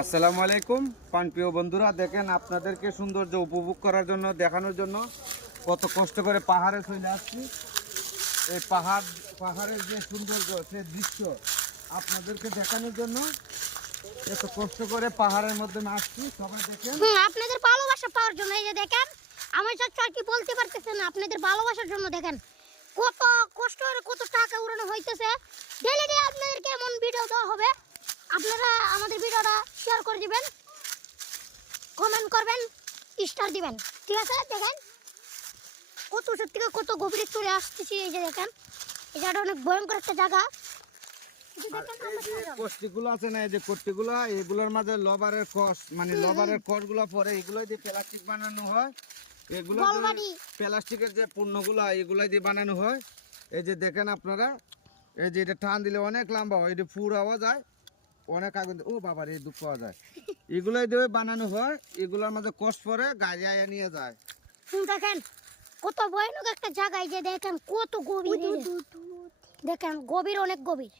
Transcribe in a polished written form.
আসসালামু আলাইকুম প্রিয় বন্ধুরা, দেখেন আপনাদেরকে সৌন্দর্য উপভোগ করার জন্য দেখানোর জন্য কত কষ্ট করে পাহাড়ে চলে আসছি। এই পাহাড়ের যে সৌন্দর্য, সে দৃশ্য আপনাদেরকে দেখানোর জন্য এত কষ্ট করে পাহাড়ের মধ্যে আসছি। সবাই দেখেন আপনাদের ভালোবাসা পাওয়ার জন্য। এই যে দেখেন আমার চাচা কি বলতে পারতেছে না, আপনাদের ভালোবাসার জন্য দেখেন কত কষ্ট করে কত টাকা উড়ানো হইতেছে। ডেইলি ডেইলি আপনাদেরকে এমন ভিডিও দেওয়া হবে, আপনারা আমাদের ভিডিওটা শেয়ার করে দিবেন, কমেন্ট করবেন, স্টার দিবেন, ঠিক আছে? দেখেন কত উঁচুর থেকে কত গভীরে চলে আসতেছি। এই যে দেখেন এই জায়গাটা অনেক ভয়ঙ্কর একটা জায়গা। কষ্টিগুলো আছে না, এই যে কষ্টিগুলো, এগুলোর মাঝে লবারের কষ, মানে লবারের কষগুলো পরে এগুলো দিয়ে প্লাস্টিক বানানো হয়। এগুলো প্লাস্টিকের যে পণ্যগুলো এগুলো দিয়ে বানানো হয়। এই যে দেখেন আপনারা, এই যে এটা টান দিলে অনেক লম্বা হয়, এটা ফুরাও যায়, অনেক আগুন, ও বাবার এই দুঃখ পাওয়া যায়। এগুলোই দিয়ে বানানো হয়, এগুলোর মাঝে কষ্ট পরে গাড়ি আয়া নিয়ে যায়। দেখেন কত ভয়ানক একটা জায়গা। এই যে দেখেন কত গভীর, দেখেন গভীর, অনেক গভীর।